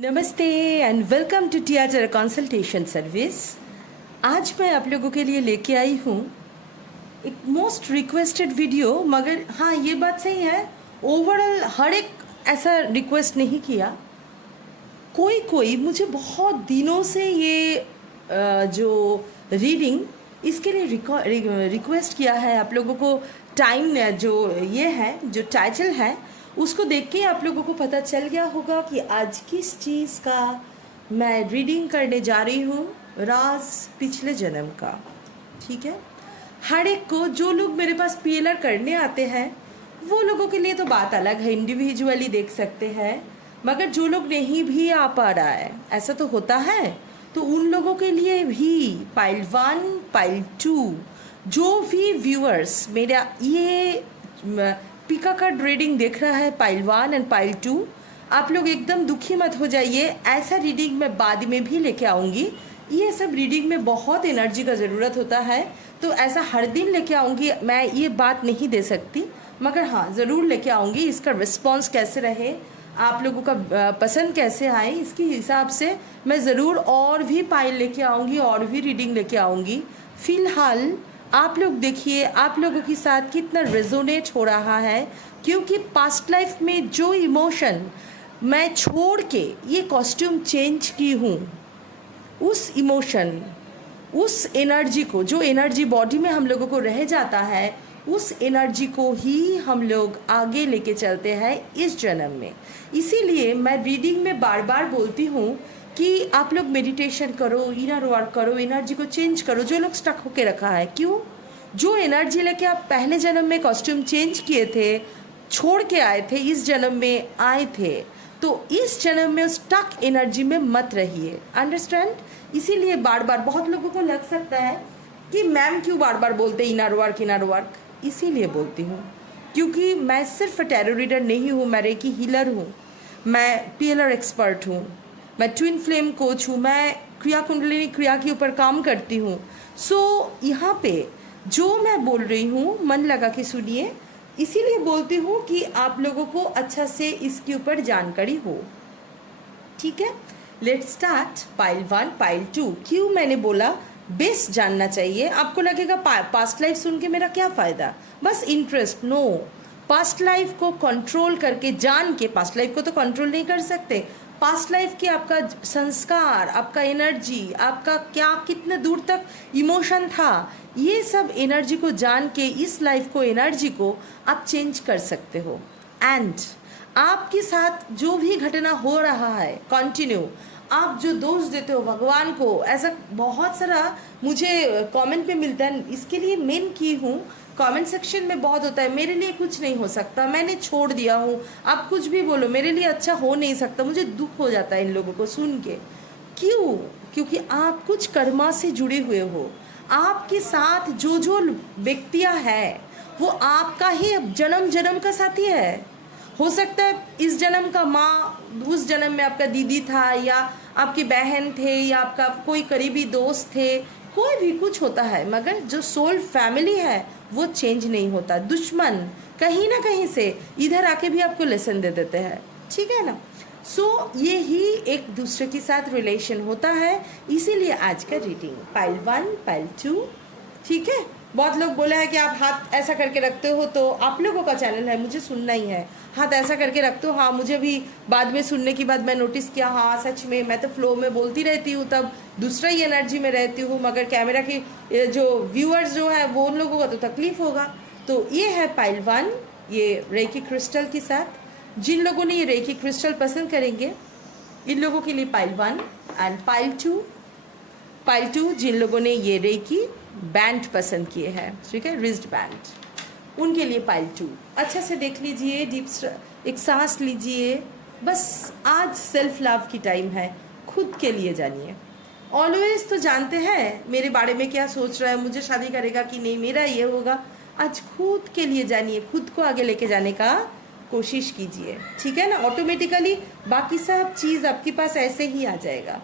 नमस्ते and welcome to TR consultation service. आज मैं आप लोगों के लिए लेके आई हूँ एक मोस्ट रिक्वेस्टेड वीडियो। मगर हाँ, ये बात सही है, ओवरऑल हर एक ऐसा रिक्वेस्ट नहीं किया। कोई कोई मुझे बहुत दिनों से ये जो रीडिंग इसके लिए रिक्वेस्ट किया है। आप लोगों को टाइम जो ये है, जो टाइटल है, उसको देख के आप लोगों को पता चल गया होगा कि आज किस चीज़ का मैं रीडिंग करने जा रही हूँ। राज पिछले जन्म का। ठीक है, हर एक को, जो लोग मेरे पास पीएलआर करने आते हैं वो लोगों के लिए तो बात अलग है, इंडिविजुअली देख सकते हैं। मगर जो लोग नहीं भी आ पा रहा है, ऐसा तो होता है, तो उन लोगों के लिए भी पाइल 1 पाइल 2 जो भी व्यूअर्स मेरा ये पिका कार्ड रीडिंग देख रहा है, पाइल 1 एंड पाइल 2, आप लोग एकदम दुखी मत हो जाइए। ऐसा रीडिंग मैं बाद में भी लेके आऊँगी। ये सब रीडिंग में बहुत एनर्जी का ज़रूरत होता है, तो ऐसा हर दिन लेके आऊँगी मैं ये बात नहीं दे सकती। मगर हाँ, ज़रूर लेके आऊँगी। इसका रिस्पॉन्स कैसे रहे, आप लोगों का पसंद कैसे आए, इसके हिसाब से मैं ज़रूर और भी पाइल लेके आऊँगी और भी रीडिंग लेके आऊँगी। फ़िलहाल आप लोग देखिए आप लोगों के साथ कितना रेजोनेट हो रहा है, क्योंकि पास्ट लाइफ में जो इमोशन मैं छोड़ के ये कॉस्ट्यूम चेंज की हूँ, उस इमोशन, उस एनर्जी को, जो एनर्जी बॉडी में हम लोगों को रह जाता है, उस एनर्जी को ही हम लोग आगे लेके चलते हैं इस जन्म में। इसीलिए मैं रीडिंग में बार बार बोलती हूँ कि आप लोग मेडिटेशन करो, इनर वर्क करो, एनर्जी को चेंज करो। जो लोग स्टक होके रखा है, क्यों, जो एनर्जी लेके आप पहले जन्म में कॉस्ट्यूम चेंज किए थे, छोड़ के आए थे, इस जन्म में आए थे, तो इस जन्म में स्टक एनर्जी में मत रहिए। अंडरस्टैंड। इसीलिए बार बार बहुत लोगों को लग सकता है कि मैम क्यों बार बार बोलते इनर वर्क। इसीलिए बोलती हूँ क्योंकि मैं सिर्फ टैरो रीडर नहीं हूँ, मैं रेकी हीलर हूँ, मैं पीएलआर एक्सपर्ट हूँ, मैं ट्विन फ्लेम कोच हूँ, मैं क्रिया कुंडलिनी क्रिया के ऊपर काम करती हूँ। यहाँ पे जो मैं बोल रही हूँ मन लगा के सुनिए। इसीलिए बोलती हूँ कि आप लोगों को अच्छा से इसके ऊपर जानकारी हो। ठीक है, लेट्स स्टार्ट। Pile 1 pile 2। क्यों मैंने बोला बेस जानना चाहिए। आपको लगेगा पास्ट लाइफ सुन के मेरा क्या फ़ायदा, बस इंटरेस्ट। नो, पास्ट लाइफ को कंट्रोल करके, जान के, पास्ट लाइफ को तो कंट्रोल नहीं कर सकते, पास्ट लाइफ के आपका संस्कार, आपका एनर्जी, आपका क्या कितने दूर तक इमोशन था, ये सब एनर्जी को जान के इस लाइफ को, एनर्जी को आप चेंज कर सकते हो। एंड आपके साथ जो भी घटना हो रहा है, कंटिन्यू आप जो दोष देते हो भगवान को, ऐसा बहुत सारा मुझे कमेंट पे मिलता है। इसके लिए मेन की हूँ, कमेंट सेक्शन में बहुत होता है मेरे लिए कुछ नहीं हो सकता, मैंने छोड़ दिया हूँ, आप कुछ भी बोलो, मेरे लिए अच्छा हो नहीं सकता। मुझे दुख हो जाता है इन लोगों को सुन के। क्यों? क्योंकि आप कुछ कर्मा से जुड़े हुए हो। आपके साथ जो जो व्यक्तियाँ हैं वो आपका ही जन्म जन्म का साथी है। हो सकता है इस जन्म का माँ, उस जन्म में आपका दीदी था, या आपकी बहन थे, या आपका कोई करीबी दोस्त थे, कोई भी कुछ होता है। मगर जो सोल फैमिली है वो चेंज नहीं होता। दुश्मन कहीं ना कहीं से इधर आके भी आपको लेसन दे देते हैं। ठीक है ना। ये ही एक दूसरे के साथ रिलेशन होता है। इसीलिए आज का रीडिंग पाइल 1 पाइल 2। ठीक है, बहुत लोग बोले हैं कि आप हाथ ऐसा करके रखते हो, तो आप लोगों का चैनल है, मुझे सुनना ही है। हाथ ऐसा करके रखते हो, हाँ, मुझे भी बाद में सुनने के बाद मैं नोटिस किया, हाँ सच में मैं तो फ्लो में बोलती रहती हूँ, तब दूसरा ही एनर्जी में रहती हूँ, मगर कैमरा की जो व्यूअर्स जो है वो उन लोगों का तो तकलीफ होगा। तो ये है पाइल 1, ये रेकी क्रिस्टल के साथ। जिन लोगों ने ये रेकी क्रिस्टल पसंद करेंगे, इन लोगों के लिए पाइल 1 एंड पाइल 2। पाइल 2 जिन लोगों ने ये रेकी बैंड पसंद किए हैं, ठीक है, रिस्ट बैंड, उनके लिए पाइल 2। अच्छा से देख लीजिए, डीप एक सांस लीजिए। बस आज सेल्फ लव की टाइम है, खुद के लिए जानिए। ऑलवेज तो जानते हैं मेरे बारे में क्या सोच रहा है, मुझे शादी करेगा कि नहीं, मेरा ये होगा। आज खुद के लिए जानिए, खुद को आगे लेके जाने का कोशिश कीजिए। ठीक है ना, ऑटोमेटिकली बाकी सब चीज़ आपके पास ऐसे ही आ जाएगा।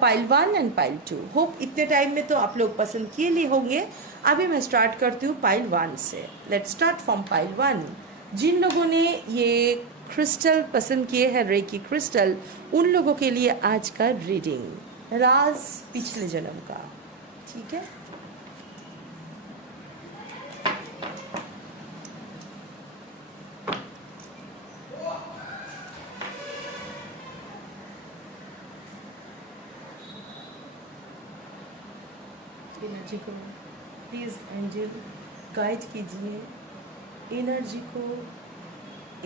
Pile 1 and pile 2। होप इतने टाइम में तो आप लोग पसंद किए लिए होंगे। अभी मैं स्टार्ट करती हूँ पाइल 1 से। Let's start from pile 1। जिन लोगों ने ये क्रिस्टल पसंद किए हैं, रेकी क्रिस्टल, उन लोगों के लिए आज का रीडिंग राज पिछले जन्म का। ठीक है, एनर्जी को प्लीज़ एंजल गाइड कीजिए, एनर्जी को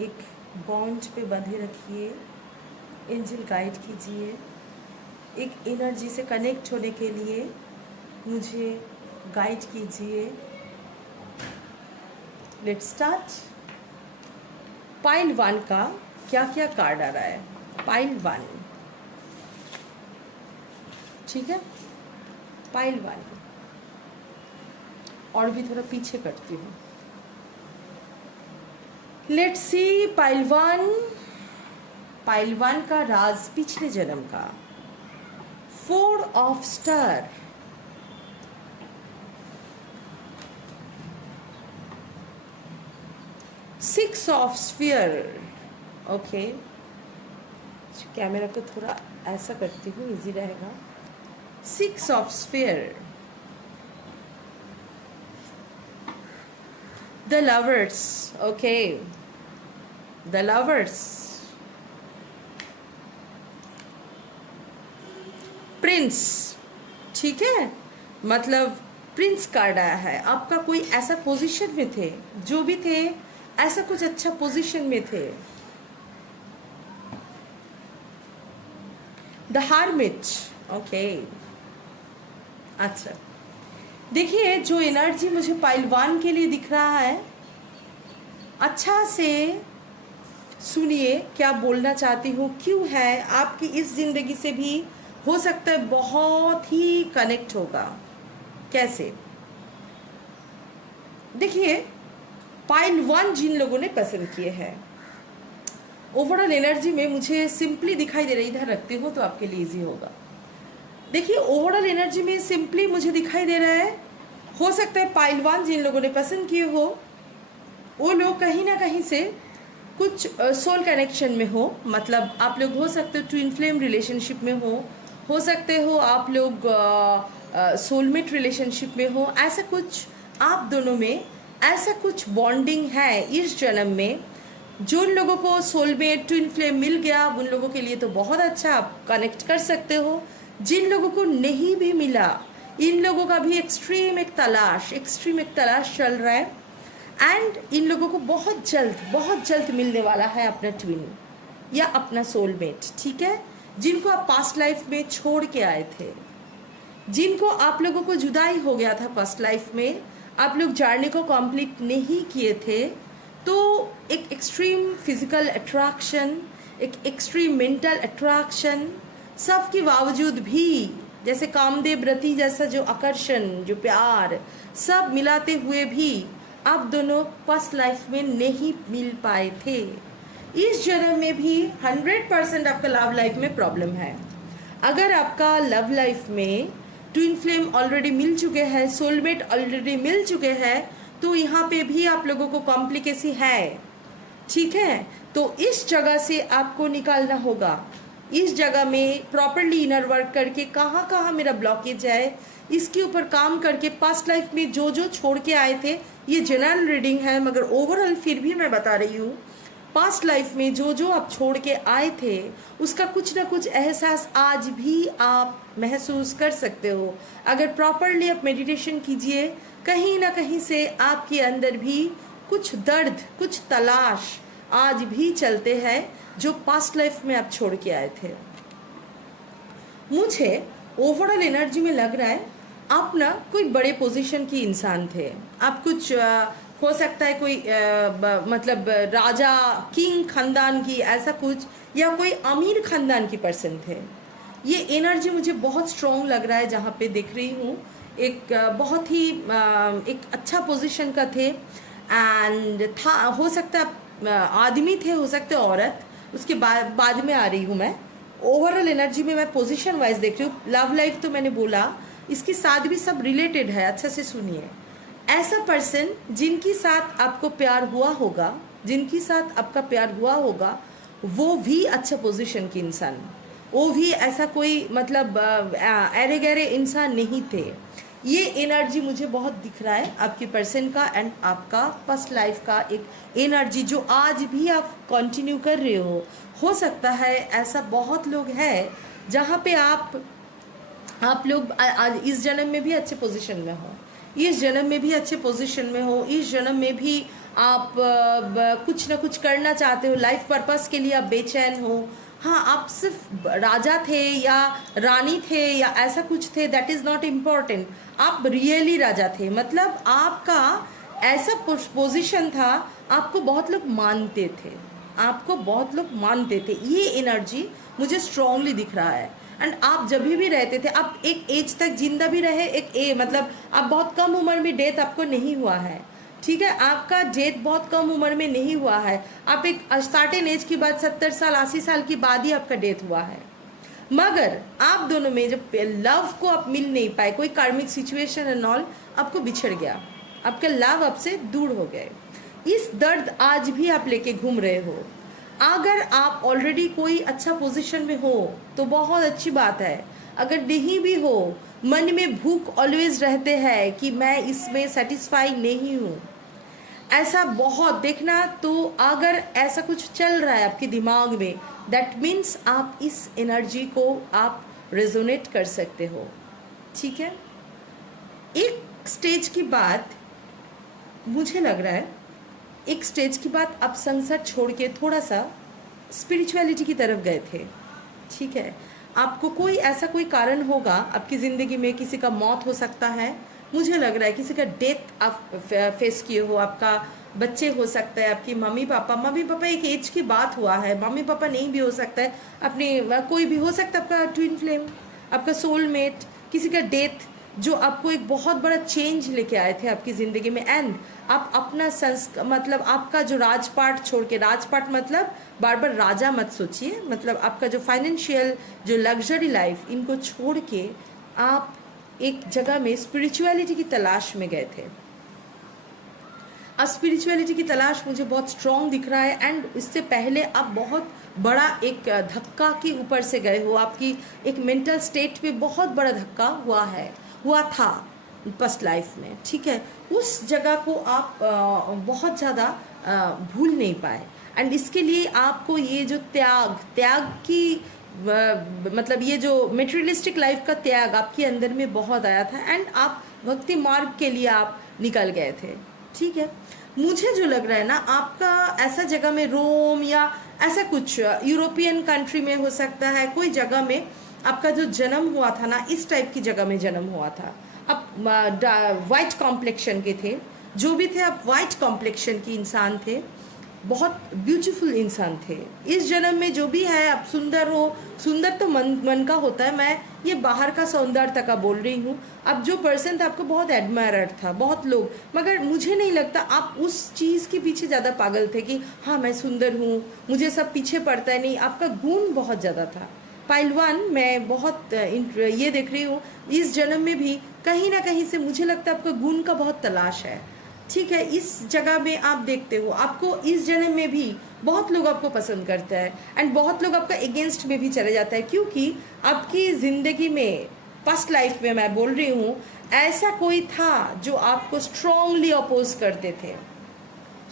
एक बॉन्ड पे बंधे रखिए, एंजल गाइड कीजिए, एक एनर्जी से कनेक्ट होने के लिए मुझे गाइड कीजिए। Let's start. पाइल 1 का क्या क्या कार्ड आ रहा है? पाइल 1, ठीक है, पाइल 1, और भी थोड़ा पीछे करती हूँ। लेट्स सी पाइल 1, पाइल 1 का राज पिछले जन्म का। 4 of star, six of sphere. Okay, camera को थोड़ा ऐसा करती हूँ, इजी रहेगा। 6 of sphere, the lovers. Okay, the lovers, Prince. ठीक है, मतलब प्रिंस कार्ड आया है। आपका कोई ऐसा पोजीशन में थे, जो भी थे ऐसा कुछ अच्छा पोजीशन में थे। The hermit. ओके, अच्छा, देखिए जो एनर्जी मुझे पाइल 1 के लिए दिख रहा है, अच्छा से सुनिए क्या बोलना चाहती हूँ, क्यों है आपकी इस जिंदगी से भी हो सकता है बहुत ही कनेक्ट होगा। कैसे? देखिए पाइल 1 जिन लोगों ने पसंद किए हैं, ओवरऑल एनर्जी में मुझे सिंपली दिखाई दे रही, इधर रखते हो तो आपके लिए इजी होगा। देखिए ओवरऑल एनर्जी में सिंपली मुझे दिखाई दे रहा है, हो सकता है पाइल 1 जिन लोगों ने पसंद किए हो, वो लोग कहीं ना कहीं से कुछ सोल कनेक्शन में हो। मतलब आप लोग हो सकते हो ट्विन फ्लेम रिलेशनशिप में हो सकते हो आप लोग सोलमेट रिलेशनशिप में हो। ऐसा कुछ आप दोनों में ऐसा कुछ बॉन्डिंग है इस जन्म में। जो उन लोगों को सोलमेट ट्विन फ्लेम मिल गया, उन लोगों के लिए तो बहुत अच्छा, आप कनेक्ट कर सकते हो। जिन लोगों को नहीं भी मिला, इन लोगों का भी एक्सट्रीम एक तलाश चल रहा है। एंड इन लोगों को बहुत जल्द मिलने वाला है अपना ट्विन या अपना सोलमेट। ठीक है, जिनको आप पास्ट लाइफ में छोड़ के आए थे, जिनको आप लोगों को जुदाई हो गया था पास्ट लाइफ में, आप लोग जर्नी को कंप्लीट नहीं किए थे, तो एक एक्सट्रीम फिजिकल अट्रैक्शन, एक एक्सट्रीम मेंटल अट्रैक्शन, सब के बावजूद भी जैसे कामदेव रति जैसा जो आकर्षण, जो प्यार, सब मिलाते हुए भी आप दोनों पास्ट लाइफ में नहीं मिल पाए थे। इस जन्म में भी 100% आपका लव लाइफ में प्रॉब्लम है। अगर आपका लव लाइफ में ट्विन फ्लेम ऑलरेडी मिल चुके हैं, सोलमेट ऑलरेडी मिल चुके हैं, तो यहाँ पे भी आप लोगों को कॉम्प्लिकेसी है। ठीक है, तो इस जगह से आपको निकालना होगा। इस जगह में प्रॉपरली इनर वर्क करके कहाँ कहाँ मेरा ब्लॉकेज है, इसके ऊपर काम करके पास्ट लाइफ में जो जो छोड़ के आए थे, ये जनरल रीडिंग है मगर ओवरऑल फिर भी मैं बता रही हूँ, पास्ट लाइफ में जो जो आप छोड़ के आए थे उसका कुछ ना कुछ एहसास आज भी आप महसूस कर सकते हो। अगर प्रॉपरली आप मेडिटेशन कीजिए, कहीं ना कहीं से आपके अंदर भी कुछ दर्द, कुछ तलाश आज भी चलते हैं जो पास्ट लाइफ में आप छोड़ के आए थे। मुझे ओवरऑल एनर्जी में लग रहा है आप ना कोई बड़े पोजीशन की इंसान थे। आप कुछ हो सकता है कोई मतलब राजा, किंग खानदान की, ऐसा कुछ, या कोई अमीर खानदान की पर्सन थे। ये एनर्जी मुझे बहुत स्ट्रॉन्ग लग रहा है। जहाँ पे देख रही हूँ एक बहुत ही एक अच्छा पोजीशन का थे, एंड था, हो सकता है आदमी थे, हो सकते औरत। उसके बाद में आ रही हूँ मैं। ओवरऑल एनर्जी में मैं पोजीशन वाइज देख रही हूँ। लव लाइफ तो मैंने बोला, इसके साथ भी सब रिलेटेड है। अच्छा से सुनिए, ऐसा पर्सन जिनके साथ आपको प्यार हुआ होगा, जिनके साथ आपका प्यार हुआ होगा वो भी अच्छा पोजीशन के इंसान, वो भी ऐसा कोई मतलब अरे गहरे इंसान नहीं थे। ये एनर्जी मुझे बहुत दिख रहा है आपके पर्सन का एंड आपका पास्ट लाइफ का एक एनर्जी जो आज भी आप कंटिन्यू कर रहे हो सकता है ऐसा बहुत लोग हैं जहाँ पे आप लोग आज इस जन्म में भी अच्छे पोजीशन में हो, इस जन्म में भी अच्छे पोजीशन में हो, इस जन्म में भी आप कुछ ना कुछ करना चाहते हो, लाइफ पर्पस के लिए आप बेचैन हो। हाँ, आप सिर्फ राजा थे या रानी थे या ऐसा कुछ थे, दैट इज़ नॉट इम्पॉर्टेंट। आप रियली राजा थे, मतलब आपका ऐसा पोजीशन था, आपको बहुत लोग मानते थे, आपको बहुत लोग मानते थे। ये एनर्जी मुझे स्ट्रांगली दिख रहा है। एंड आप जब भी रहते थे, आप एक एज तक जिंदा भी रहे, मतलब आप बहुत कम उम्र में डेथ आपको नहीं हुआ है, ठीक है, आपका डेथ बहुत कम उम्र में नहीं हुआ है, आप एक सर्टेन एज के बाद 70 साल 80 साल के बाद ही आपका डेथ हुआ है। मगर आप दोनों में जब लव को आप मिल नहीं पाए, कोई कार्मिक सिचुएशन एंड ऑल आपको बिछड़ गया, आपका लव आपसे दूर हो गए। इस दर्द आज भी आप लेके घूम रहे हो। अगर आप ऑलरेडी कोई अच्छा पोजीशन में हो तो बहुत अच्छी बात है, अगर नहीं भी हो, मन में भूख ऑलवेज रहते हैं कि मैं इसमें सेटिस्फाई नहीं हूँ, ऐसा बहुत देखना। तो अगर ऐसा कुछ चल रहा है आपके दिमाग में, दैट मीन्स आप इस एनर्जी को आप रेजोनेट कर सकते हो, ठीक है। एक स्टेज के बाद मुझे लग रहा है, एक स्टेज के बाद आप संसार छोड़ के थोड़ा सा स्पिरिचुअलिटी की तरफ गए थे, ठीक है। आपको कोई ऐसा कोई कारण होगा आपकी ज़िंदगी में, किसी का मौत हो सकता है, मुझे लग रहा है किसी का डेथ आप फेस किए हो, आपका बच्चे हो सकता है, आपकी मम्मी पापा एक एज की बात हुआ है, मम्मी पापा नहीं भी हो सकता है, अपने कोई भी हो सकता है, आपका ट्विन फ्लेम, आपका सोलमेट, किसी का डेथ जो आपको एक बहुत बड़ा चेंज लेके आए थे आपकी ज़िंदगी में। एंड आप अपना मतलब आपका जो राजपाट छोड़ के, राजपाट मतलब बार बार राजा मत सोचिए, मतलब आपका जो फाइनेंशियल जो लग्जरी लाइफ, इनको छोड़ के आप एक जगह में स्पिरिचुअलिटी की तलाश में गए थे। अब स्पिरिचुअलिटी की तलाश मुझे बहुत स्ट्रॉन्ग दिख रहा है। एंड इससे पहले आप बहुत बड़ा एक धक्का के ऊपर से गए हो, आपकी एक मेंटल स्टेट पे बहुत बड़ा धक्का हुआ था पास्ट लाइफ में, ठीक है। उस जगह को आप बहुत ज़्यादा भूल नहीं पाए। एंड इसके लिए आपको ये जो त्याग की मतलब ये जो मेटेरियलिस्टिक लाइफ का त्याग आपके अंदर में बहुत आया था। एंड आप भक्ति मार्ग के लिए आप निकल गए थे, ठीक है। मुझे जो लग रहा है ना, आपका ऐसा जगह में रोम या ऐसा कुछ यूरोपियन कंट्री में हो सकता है, कोई जगह में आपका जो जन्म हुआ था ना, इस टाइप की जगह में जन्म हुआ था। आप वाइट कॉम्प्लेक्शन के थे, जो भी थे आप वाइट कॉम्प्लेक्शन के इंसान थे, बहुत ब्यूटीफुल इंसान थे। इस जन्म में जो भी है, आप सुंदर हो, सुंदर तो मन का होता है, मैं ये बाहर का सौंदर्यता का बोल रही हूँ। अब जो पर्सन था आपको बहुत एडमायरर था बहुत लोग, मगर मुझे नहीं लगता आप उस चीज़ के पीछे ज़्यादा पागल थे कि हाँ मैं सुंदर हूँ, मुझे सब पीछे पड़ता है। नहीं, आपका गुण बहुत ज़्यादा था। पाइलवान, मैं बहुत ये देख रही हूँ इस जन्म में भी कहीं ना कहीं से मुझे लगता है आपका गुण का बहुत तलाश है, ठीक है। इस जगह में आप देखते हो, आपको इस जन्म में भी बहुत लोग आपको पसंद करते हैं एंड बहुत लोग आपका अगेंस्ट में भी चले जाता है, क्योंकि आपकी ज़िंदगी में पास्ट लाइफ में मैं बोल रही हूँ, ऐसा कोई था जो आपको स्ट्रांगली अपोज करते थे,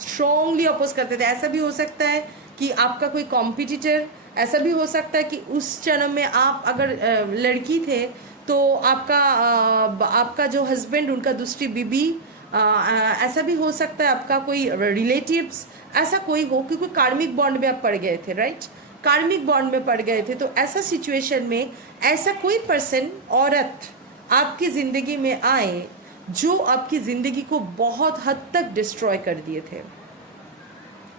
स्ट्रांगली अपोज करते थे। ऐसा भी हो सकता है कि आपका कोई कॉम्पिटिटर, ऐसा भी हो सकता है कि उस जन्म में आप अगर लड़की थे तो आपका जो हस्बैंड, उनका दूसरी बीबी, ऐसा भी हो सकता है आपका कोई रिलेटिव्स, ऐसा कोई हो कि कोई कार्मिक बॉन्ड में आप पड़ गए थे, राइट, कार्मिक बॉन्ड में पड़ गए थे। तो ऐसा सिचुएशन में ऐसा कोई पर्सन, औरत आपकी ज़िंदगी में आए जो आपकी ज़िंदगी को बहुत हद तक डिस्ट्रॉय कर दिए थे।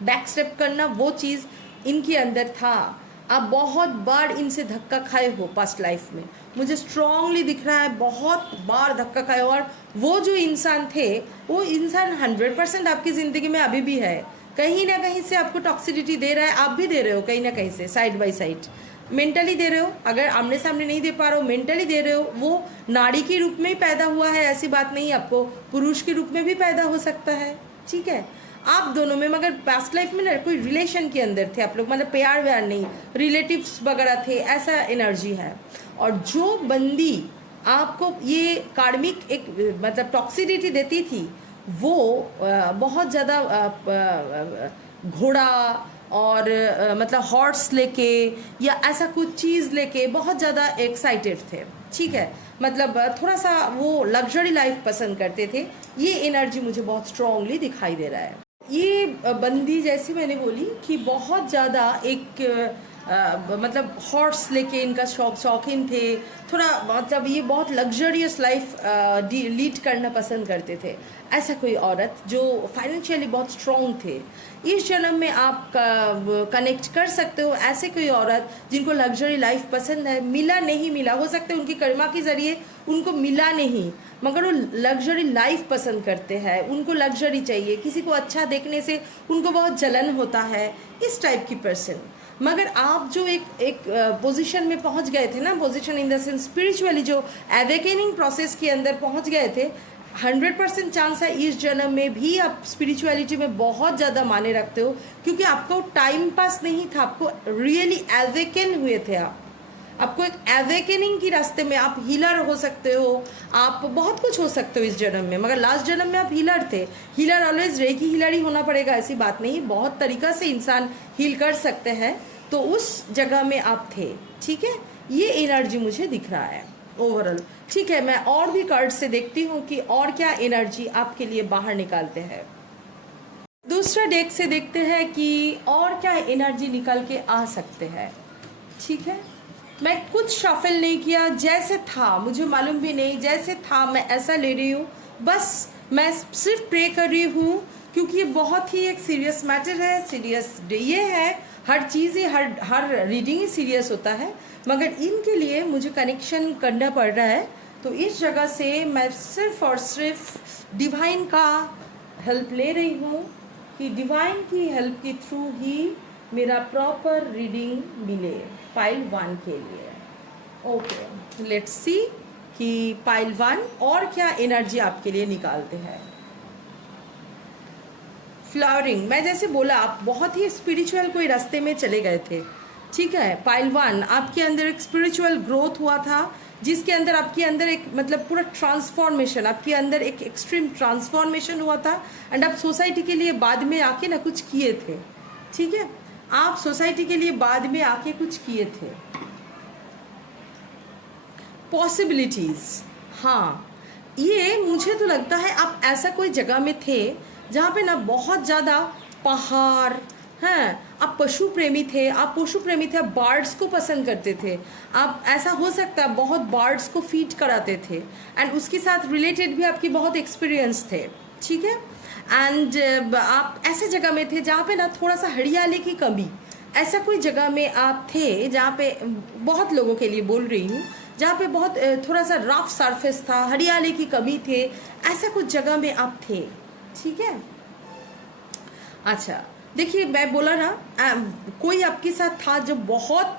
बैक स्टेप करना वो चीज़ इनके अंदर था। आप बहुत बार इनसे धक्का खाए हो पास्ट लाइफ में, मुझे स्ट्रांगली दिख रहा है, बहुत बार धक्का खाए हो। और वो जो इंसान थे, वो इंसान 100% आपकी ज़िंदगी में अभी भी है, कहीं ना कहीं से आपको टॉक्सिसिटी दे रहा है, आप भी दे रहे हो कहीं ना कहीं से, साइड बाय साइड मेंटली दे रहे हो। अगर आमने सामने नहीं दे पा रहे हो, मेंटली दे रहे हो। वो नारी के रूप में ही पैदा हुआ है, ऐसी बात नहीं, आपको पुरुष के रूप में भी पैदा हो सकता है, ठीक है। आप दोनों में, मगर पास्ट लाइफ में ना कोई रिलेशन के अंदर थे आप लोग, मतलब प्यार व्यार नहीं, रिलेटिव्स वगैरह थे, ऐसा एनर्जी है। और जो बंदी आपको ये कार्मिक एक मतलब टॉक्सिसिटी देती थी, वो बहुत ज़्यादा घोड़ा और मतलब हॉर्स लेके या ऐसा कुछ चीज़ लेके बहुत ज़्यादा एक्साइटेड थे, ठीक है, मतलब थोड़ा सा वो लग्जरी लाइफ पसंद करते थे। ये एनर्जी मुझे बहुत स्ट्रांगली दिखाई दे रहा है। ये बंदी जैसी मैंने बोली कि बहुत ज़्यादा एक मतलब हॉर्स लेके इनका शौकीन थे, थोड़ा मतलब ये बहुत लग्जरियस लाइफ लीड करना पसंद करते थे। ऐसा कोई औरत जो फाइनेंशियली बहुत स्ट्रॉन्ग थे, इस जन्म में आप कनेक्ट कर सकते हो ऐसे कोई औरत जिनको लग्जरी लाइफ पसंद है। मिला नहीं मिला, हो सकता है उनकी कर्मा के ज़रिए उनको मिला नहीं, मगर वो लग्जरी लाइफ पसंद करते हैं, उनको लग्जरी चाहिए, किसी को अच्छा देखने से उनको बहुत जलन होता है, इस टाइप की पर्सन। मगर आप जो एक पोजीशन में पहुंच गए थे ना, position in the sense spiritually जो एवेकेनिंग प्रोसेस के अंदर पहुंच गए थे, 100% चांस है इस जन्म में भी आप स्पिरिचुअलिटी में बहुत ज़्यादा माने रखते हो, क्योंकि आपको टाइम पास नहीं था, आपको रियली एवेकन हुए थे। आपको एक एवेकनिंग की रास्ते में आप हीलर हो सकते हो, आप बहुत कुछ हो सकते हो इस जन्म में, मगर लास्ट जन्म में आप हीलर थे। हीलर ऑलवेज रेकी हीलर ही होना पड़ेगा ऐसी बात नहीं, बहुत तरीका से इंसान हील कर सकते हैं, तो उस जगह में आप थे, ठीक है। ये एनर्जी मुझे दिख रहा है ओवरऑल, ठीक है। मैं और भी कार्ड से देखती हूँ कि और क्या एनर्जी आपके लिए बाहर निकालते हैं। दूसरा डेक से देखते हैं कि और क्या एनर्जी निकल के आ सकते हैं, ठीक है। मैं कुछ शफल नहीं किया, जैसे था मुझे मालूम भी नहीं, जैसे था मैं ऐसा ले रही हूँ, बस मैं सिर्फ प्रे कर रही हूँ, क्योंकि ये बहुत ही एक सीरियस मैटर है, सीरियस ये है, हर चीज़ ही हर रीडिंग ही सीरियस होता है, मगर इनके लिए मुझे कनेक्शन करना पड़ रहा है। तो इस जगह से मैं सिर्फ और सिर्फ डिवाइन का हेल्प ले रही हूँ कि डिवाइन की हेल्प के थ्रू ही मेरा प्रॉपर रीडिंग मिले पाइल 1 के लिए। ओके, लेट्स सी कि पाइल 1 और क्या एनर्जी आपके लिए निकालते हैं। फ्लावरिंग, मैं जैसे बोला आप बहुत ही स्पिरिचुअल कोई रास्ते में चले गए थे, ठीक है। पाइल 1 आपके अंदर एक स्पिरिचुअल ग्रोथ हुआ था, जिसके अंदर आपके अंदर एक मतलब पूरा ट्रांसफॉर्मेशन, आपके अंदर एक एक्सट्रीम ट्रांसफॉर्मेशन हुआ था, एंड आप सोसाइटी के लिए बाद में आके ना कुछ किए थे, ठीक है। आप सोसाइटी के लिए बाद में आके कुछ किए थे। पॉसिबिलिटीज, हाँ, ये मुझे तो लगता है आप ऐसा कोई जगह में थे जहाँ पे ना बहुत ज़्यादा पहाड़ हैं, आप पशु प्रेमी थे, आप बर्ड्स को पसंद करते थे, आप ऐसा हो सकता है बहुत बर्ड्स को फीड कराते थे, एंड उसके साथ रिलेटेड भी आपकी बहुत एक्सपीरियंस थे, ठीक है। एंड आप ऐसे जगह में थे जहाँ पे ना थोड़ा सा हरियाली की कमी, ऐसा कोई जगह में आप थे जहाँ पे बहुत लोगों के लिए बोल रही हूँ, जहाँ पे बहुत थोड़ा सा रफ सरफेस था, हरियाली की कमी थे, ऐसा कुछ जगह में आप थे, ठीक है। अच्छा देखिए, मैं बोला ना कोई आपके साथ था जो बहुत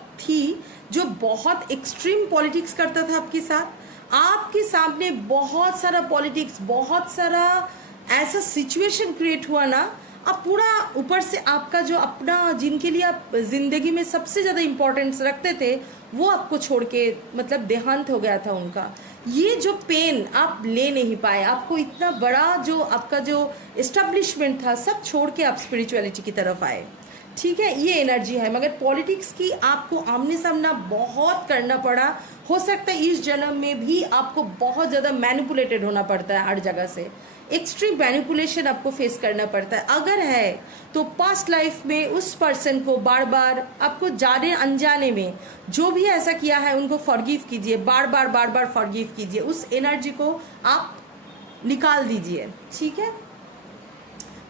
एक्सट्रीम पॉलिटिक्स करता था आपके साथ, आपके सामने बहुत सारा पॉलिटिक्स, बहुत सारा ऐसा सिचुएशन क्रिएट हुआ ना, अब पूरा ऊपर से आपका जो अपना जिनके लिए आप जिंदगी में सबसे ज़्यादा इम्पोर्टेंस रखते थे, वो आपको छोड़ के मतलब देहांत हो गया था उनका। ये जो पेन आप ले नहीं पाए, आपको इतना बड़ा जो आपका जो इस्टेब्लिशमेंट था सब छोड़ के आप स्पिरिचुअलिटी की तरफ आए, ठीक है। ये एनर्जी है, मगर पॉलिटिक्स की आपको आमने सामना बहुत करना पड़ा। हो सकता है इस जन्म में भी आपको बहुत ज़्यादा मैनिपुलेटेड होना पड़ता है, हर जगह से एक्सट्रीम मैनिपुलेशन आपको फेस करना पड़ता है। अगर है तो पास्ट लाइफ में उस पर्सन को बार बार आपको जाने अनजाने में जो भी ऐसा किया है उनको फॉरगिव कीजिए, बार बार फॉरगिव कीजिए, उस एनर्जी को आप निकाल दीजिए, ठीक है।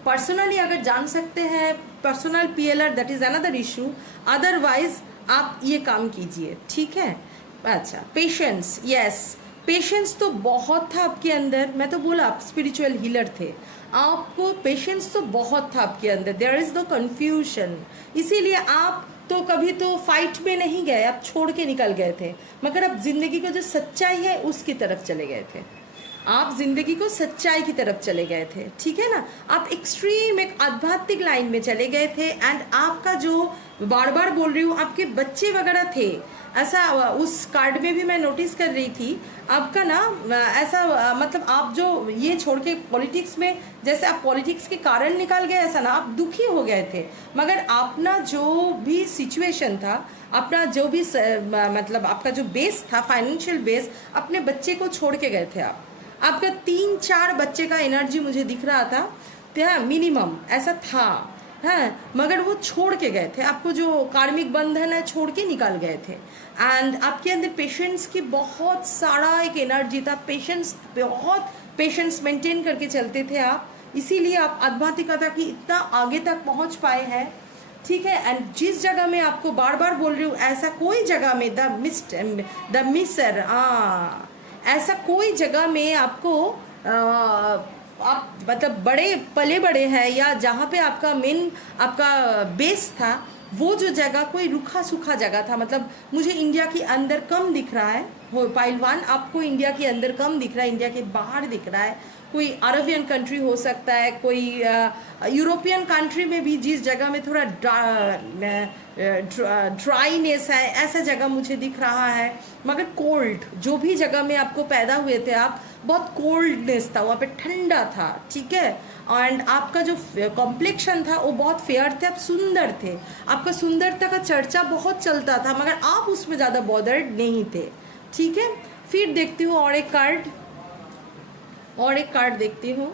पर्सनली अगर जान सकते हैं, personal PLR that is another issue, otherwise आप ये काम कीजिए, ठीक है। अच्छा, पेशेंस, यस, पेशेंस तो बहुत था आपके अंदर। मैं तो बोला आप स्पिरिचुअल हीलर थे, आपको पेशेंस तो बहुत था आपके अंदर, देयर इज नो कंफ्यूजन। इसीलिए आप तो कभी तो फाइट में नहीं गए, आप छोड़ के निकल गए थे, मगर अब जिंदगी का जो सच्चाई है उसकी तरफ चले गए थे। आप जिंदगी को सच्चाई की तरफ चले गए थे, ठीक है ना। आप एक्सट्रीम एक आध्यात्मिक लाइन में चले गए थे। एंड आपका जो, बार बार बोल रही हूँ, आपके बच्चे वगैरह थे, ऐसा उस कार्ड में भी मैं नोटिस कर रही थी। आपका ना ऐसा मतलब आप जो ये छोड़ के पॉलिटिक्स में, जैसे आप पॉलिटिक्स के कारण निकाल गए, ऐसा ना, आप दुखी हो गए थे। मगर अपना जो भी सिचुएशन था, अपना जो भी मतलब आपका जो बेस था, फाइनेंशियल बेस, अपने बच्चे को छोड़ के गए थे आप। आपका 3-4 बच्चे का एनर्जी मुझे दिख रहा था, मिनिमम ऐसा था, है। मगर वो छोड़ के गए थे आपको, जो कार्मिक बंधन है छोड़ के निकाल गए थे। एंड आपके अंदर पेशेंस की बहुत सारा एक एनर्जी था, पेशेंस, बहुत पेशेंस मेंटेन करके चलते थे आप, इसीलिए आप आध्यात्मिकता की इतना आगे तक पहुंच पाए हैं, ठीक है। एंड जिस जगह में आपको बार बार बोल रही हूँ, ऐसा कोई जगह में द मिसर, ऐसा कोई जगह में आपको आप मतलब बड़े पले बड़े हैं, या जहाँ पे आपका मेन आपका बेस था, वो जो जगह कोई रूखा सूखा जगह था। मतलब मुझे इंडिया के अंदर कम दिख रहा है हो पाइलवान, आपको इंडिया के अंदर कम दिख रहा है, इंडिया के बाहर दिख रहा है। कोई अरबियन कंट्री हो सकता है, कोई यूरोपियन कंट्री में भी जिस जगह में थोड़ा ड्राईनेस है, ऐसा जगह मुझे दिख रहा है। मगर कोल्ड, जो भी जगह में आपको पैदा हुए थे आप, बहुत कोल्डनेस था वहाँ पे, ठंडा था, ठीक है। एंड आपका जो कॉम्प्लेक्शन था वो बहुत फेयर थे, आप सुंदर थे, आपका सुंदरता का चर्चा बहुत चलता था, मगर आप उसमें ज़्यादा बॉदर्ड नहीं थे, ठीक है। फिर देखती हूँ और एक कार्ड देखती हूँ,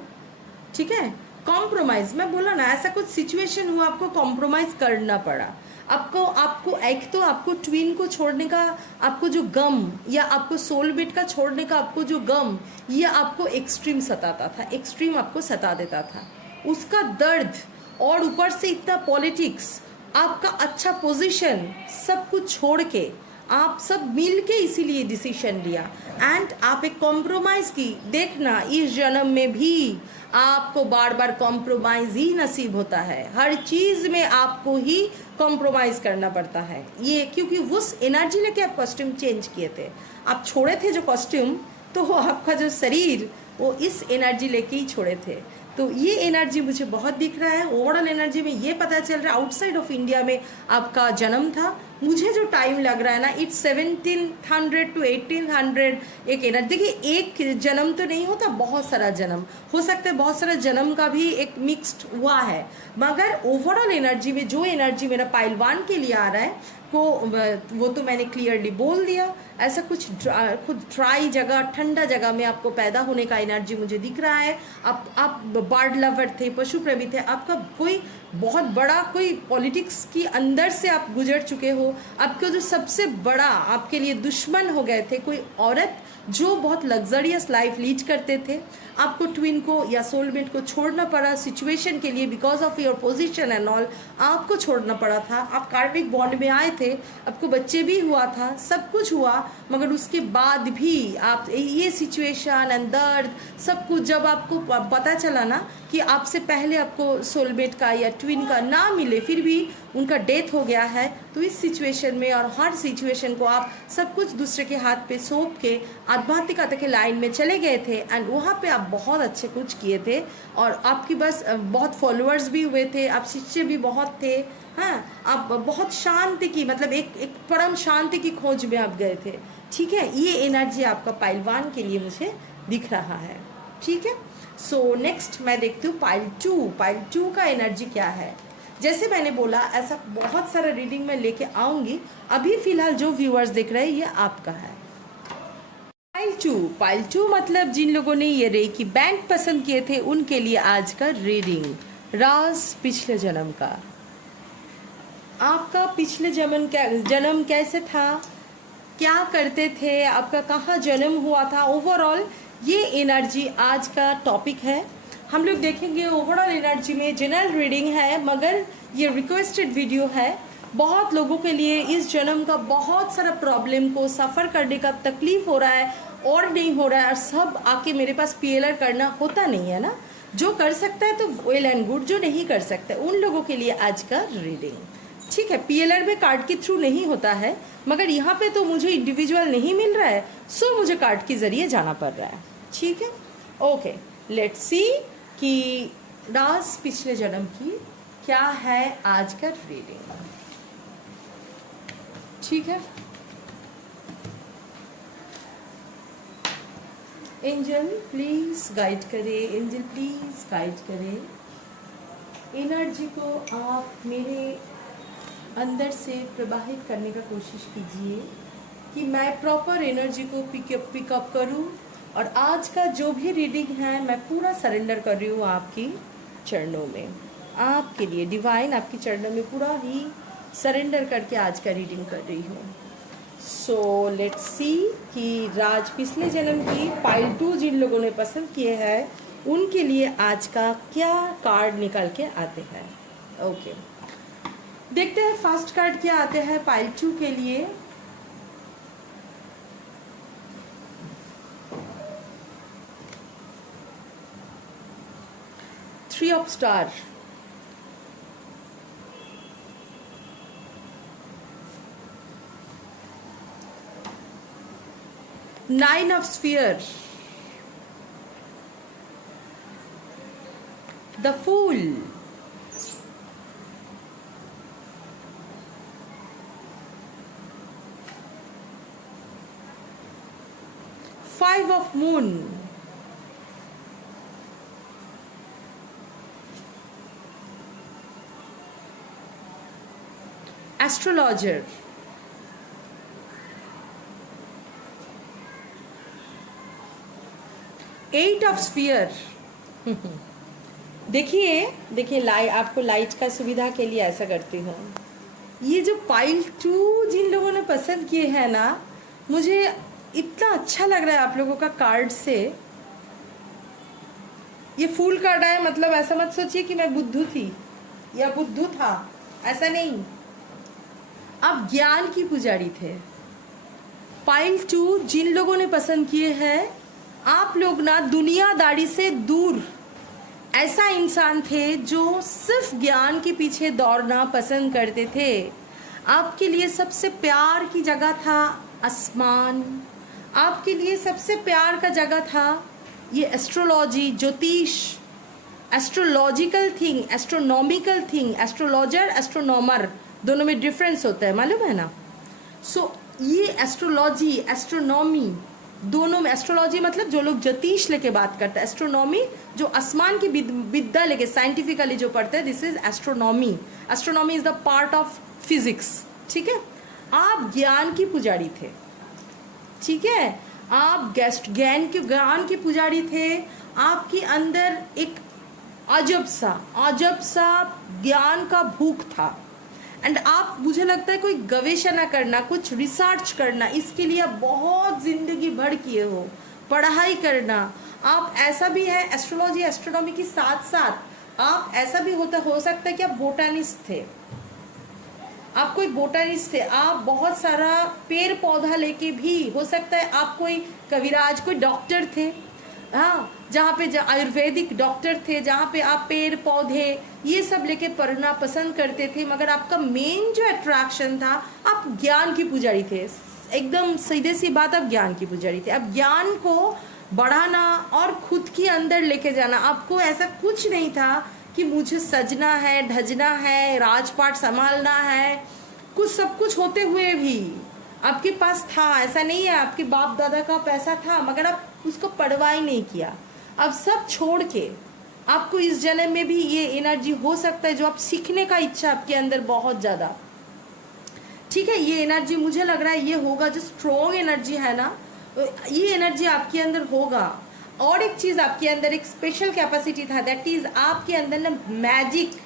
ठीक है। कॉम्प्रोमाइज, मैं बोला ना, ऐसा कुछ सिचुएशन हुआ, आपको कॉम्प्रोमाइज करना पड़ा। आपको एक तो आपको ट्विन को छोड़ने का आपको जो गम, या आपको सोलमेट का छोड़ने का आपको जो गम, ये आपको एक्सट्रीम सताता था, एक्सट्रीम आपको सता देता था, उसका दर्द। और ऊपर से इतना पॉलिटिक्स, आपका अच्छा पोजीशन, सब कुछ छोड़ के आप सब मिल के इसीलिए डिसीजन लिया। एंड आप एक कॉम्प्रोमाइज की, देखना इस जन्म में भी आपको बार बार कॉम्प्रोमाइज ही नसीब होता है, हर चीज में आपको ही कॉम्प्रोमाइज करना पड़ता है। ये क्योंकि उस एनर्जी लेके आप कॉस्ट्यूम चेंज किए थे, आप छोड़े थे जो कॉस्ट्यूम, तो आपका जो शरीर वो इस एनर्जी लेके ही छोड़े थे। तो ये एनर्जी मुझे बहुत दिख रहा है। ओवरऑल एनर्जी में ये पता चल रहा है आउटसाइड ऑफ इंडिया में आपका जन्म था। मुझे जो टाइम लग रहा है ना, इट्स 1700 to 1800 एक एनर्जी। देखिए, एक जन्म तो नहीं होता, बहुत सारा जन्म हो सकता है, बहुत सारा जन्म का भी एक मिक्स्ड हुआ है। मगर ओवरऑल एनर्जी में जो एनर्जी मेरा पाइलवान के लिए आ रहा है वो तो मैंने क्लियरली बोल दिया। ऐसा कुछ खुद ड्राई जगह, ठंडा जगह में आपको पैदा होने का एनर्जी मुझे दिख रहा है। आप बर्ड लवर थे, पशु प्रेमी थे, आपका कोई बहुत बड़ा कोई पॉलिटिक्स की अंदर से आप गुजर चुके हो। आपका जो सबसे बड़ा आपके लिए दुश्मन हो गए थे कोई औरत जो बहुत लग्जरियस लाइफ लीड करते थे, आपको ट्विन को या सोलमेट को छोड़ना पड़ा सिचुएशन के लिए, because of your position and all आपको छोड़ना पड़ा था। आप कार्मिक बॉन्ड में आए थे, आपको बच्चे भी हुआ था, सब कुछ हुआ, मगर उसके बाद भी आप ये सिचुएशन एंड दर्द सब कुछ जब आपको पता चला ना कि आपसे पहले आपको सोलमेट का या ट्विन का ना मिले, फिर भी उनका डेथ हो गया है, तो इस सिचुएशन में और हर सिचुएशन को आप सब कुछ दूसरे के हाथ पे सौंप के आध्यात्मिकता के लाइन में चले गए थे। एंड वहाँ पे आप बहुत अच्छे कुछ किए थे और आपकी बस बहुत फॉलोअर्स भी हुए थे, आप शिष्य भी बहुत थे। हाँ, आप बहुत शांति की, मतलब एक परम शांति की खोज में आप गए थे, ठीक है। ये एनर्जी आपका पाइलवान के लिए मुझे दिख रहा है, ठीक है। सो नेक्स्ट मैं देखती हूँ पाइल टू का एनर्जी क्या है। जैसे मैंने बोला, ऐसा बहुत सारा रीडिंग मैं लेके आऊंगी। अभी फिलहाल जो व्यूअर्स देख रहे हैं ये आपका है। पाइल टू मतलब जिन लोगों ने ये रेकी बैंड पसंद किए थे उनके लिए आज का रीडिंग। राज पिछले जन्म का, आपका पिछले जन्म कैसे था, क्या करते थे, आपका कहाँ जन्म हुआ था, ओवरऑल ये एनर्जी आज का टॉपिक है। हम लोग देखेंगे ओवरऑल एनर्जी में, जनरल रीडिंग है मगर ये रिक्वेस्टेड वीडियो है। बहुत लोगों के लिए इस जन्म का बहुत सारा प्रॉब्लम को सफ़र करने का तकलीफ हो रहा है और नहीं हो रहा है, और सब आके मेरे पास PLR करना होता नहीं है ना। जो कर सकता है तो वेल एंड गुड, जो नहीं कर सकता उन लोगों के लिए आज का रीडिंग, ठीक है। PLR में कार्ड के थ्रू नहीं होता है, मगर यहाँ पे तो मुझे इंडिविजुअल नहीं मिल रहा है, सो मुझे कार्ड के ज़रिए जाना पड़ रहा है। ठीक है, ओके। लेट्स सी कि राज पिछले जन्म की क्या है आज का रीडिंग। ठीक है, एंजल प्लीज गाइड करे, एंजल प्लीज गाइड करे। एनर्जी को आप मेरे अंदर से प्रवाहित करने का कोशिश कीजिए कि मैं प्रॉपर एनर्जी को पिकअप करूं, और आज का जो भी रीडिंग है मैं पूरा सरेंडर कर रही हूँ आपकी चरणों में, आपके लिए डिवाइन आपकी चरणों में पूरा ही सरेंडर करके आज का रीडिंग कर रही हूँ। सो लेट्स सी कि राज पिछले जन्म की पाइल 2 जिन लोगों ने पसंद किए हैं उनके लिए आज का क्या कार्ड निकल के आते हैं। ओके, देखते हैं फर्स्ट कार्ड क्या आते हैं पाइल 2 के लिए। Three of star, nine of sphere, the fool, five of moon, astrologer, eight of sphere. देखिए आपको लाइट का सुविधा के लिए ऐसा करती हूँ। ये जो पाइल 2 जिन लोगों ने पसंद किए हैं ना, मुझे इतना अच्छा लग रहा है आप लोगों का कार्ड से। ये फूल कार्ड आया मतलब ऐसा मत सोचिए कि मैं बुद्धू थी या बुद्धू था, ऐसा नहीं। आप ज्ञान की पुजारी थे। पाइल 2 जिन लोगों ने पसंद किए हैं, आप लोग ना दुनियादारी से दूर ऐसा इंसान थे जो सिर्फ ज्ञान के पीछे दौड़ना पसंद करते थे। आपके लिए सबसे प्यार की जगह था आसमान, आपके लिए सबसे प्यार का जगह था ये एस्ट्रोलॉजी, ज्योतिष, astrological thing, astronomical thing. Astrologer astronomer दोनों में डिफरेंस होता है, मालूम है ना। सो ये एस्ट्रोलॉजी एस्ट्रोनॉमी दोनों में, एस्ट्रोलॉजी मतलब जो लोग ज्योतिष लेके बात करते हैं, एस्ट्रोनॉमी जो आसमान की विद्या लेके साइंटिफिकली जो पढ़ते हैं, this is astronomy. Astronomy is the part of physics. ठीक है, आप ज्ञान की पुजारी थे। ठीक है, आप ज्ञान के पुजारी थे। आपके अंदर एक अजब सा ज्ञान का भूख था। एंड आप, मुझे लगता है कोई गवेषणा करना, कुछ रिसर्च करना, इसके लिए आप बहुत जिंदगी भर किए हो, पढ़ाई करना। आप ऐसा भी है एस्ट्रोलॉजी एस्ट्रोनॉमी के साथ साथ आप ऐसा भी हो सकता है कि आप बोटानिस्ट थे। आप कोई बोटानिस्ट थे, आप बहुत सारा पेड़ पौधा लेके भी, हो सकता है आप कोई कविराज, कोई डॉक्टर थे। हाँ, जहाँ पे आयुर्वेदिक डॉक्टर थे, जहाँ पे आप पेड़ पौधे ये सब लेके पढ़ना पसंद करते थे। मगर आपका मेन जो अट्रैक्शन था, आप ज्ञान की पुजारी थे। एकदम सीधे सी बात, आप ज्ञान की पुजारी थे। अब ज्ञान को बढ़ाना और खुद के अंदर लेके जाना, आपको ऐसा कुछ नहीं था कि मुझे सजना है, ढजना है, राजपाट संभालना है। सब कुछ होते हुए भी आपके पास था, ऐसा नहीं है। आपके बाप दादा का पैसा था मगर आप उसको परवाह ही नहीं किया। अब सब छोड़ के आपको इस जन्म में भी ये एनर्जी हो सकता है जो आप सीखने का इच्छा आपके अंदर बहुत ज़्यादा। ठीक है, ये एनर्जी मुझे लग रहा है ये होगा, जो स्ट्रॉन्ग एनर्जी है ना, ये एनर्जी आपके अंदर होगा। और एक चीज़ आपके अंदर एक स्पेशल कैपेसिटी था, दैट इज आपके अंदर ना मैजिक,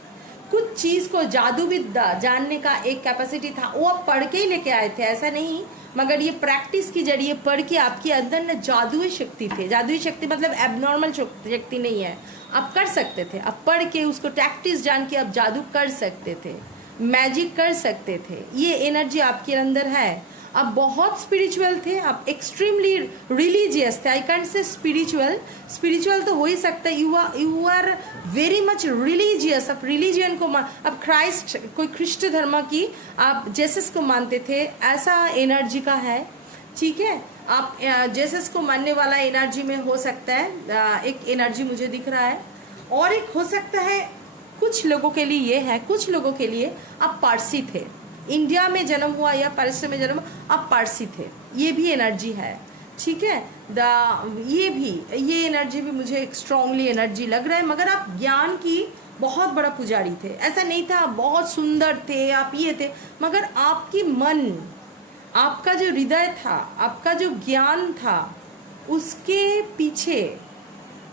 कुछ चीज़ को जादू विद्या जानने का एक कैपेसिटी था। वो आप पढ़ के ही लेके आए थे, ऐसा नहीं, मगर ये प्रैक्टिस के जरिए पढ़ के आपके अंदर ना जादुई शक्ति थे। जादुई शक्ति मतलब एबनॉर्मल शक्ति नहीं है, आप कर सकते थे। आप पढ़ के उसको टैक्टिस जान के आप जादू कर सकते थे, मैजिक कर सकते थे। ये एनर्जी आपके अंदर है। आप बहुत स्पिरिचुअल थे, आप एक्सट्रीमली रिलीजियस थे। आई कैंट से स्पिरिचुअल तो हो ही सकता है, you are very much religious. आप रिलीजियन को आप क्राइस्ट, कोई ख्रिस्ट धर्म की आप जेसस को मानते थे, ऐसा एनर्जी का है। ठीक है, आप जेसस को मानने वाला एनर्जी में हो सकता है, एक एनर्जी मुझे दिख रहा है। और एक हो सकता है कुछ लोगों के लिए ये है, कुछ लोगों के लिए आप पारसी थे, इंडिया में जन्म हुआ या पारसी में जन्म, आप पारसी थे, ये भी एनर्जी है। ठीक है, ये एनर्जी भी मुझे एक स्ट्रांगली एनर्जी लग रहा है। मगर आप ज्ञान की बहुत बड़ा पुजारी थे, ऐसा नहीं था आप बहुत सुंदर थे, आप ये थे, मगर आपकी मन, आपका जो हृदय था, आपका जो ज्ञान था, उसके पीछे